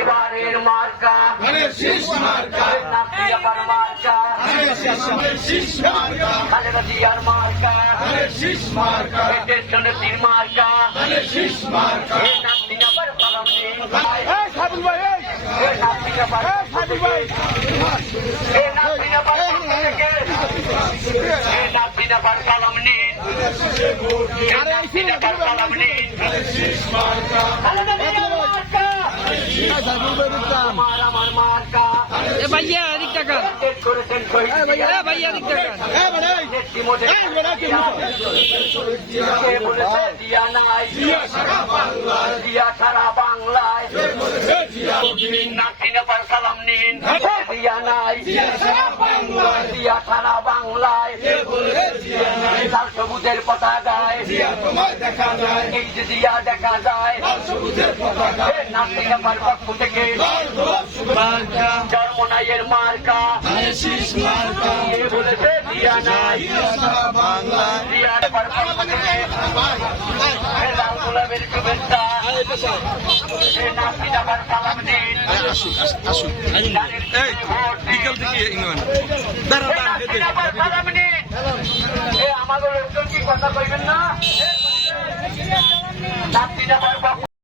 এবারের মার্কা। পার মার্কা। খালেদা জিয়ার মার্কা। তীর মার্কা। নাপিয়া পার কলম নিন এ নাপিয়া পার এ নাপিয়া পার কলম থেকে এ নাপিয়া কলম নিন এ নাপিয়া কলম নিন খালেদা জিয়ার মার্কা আমার আমার মার্কা এ ভাইয়া এদিক টাকা। এ ভাইয়া এদিক টাকা দিয়া নাই দিয়া লাল সবুজের পতাকায়। এই দেখা যায়। নাসিনা পার পক্ষ থেকে। মার্কা। বলেছে নাই? দিয়া পার পক্ষ থেকে। লাল গোলাপের শুভেচ্ছা। এ নাসিনা পার সালাম নিন বিকাল থেকে ইংল্যান্ড। আমাদের লোকজন কথা কইবেন না।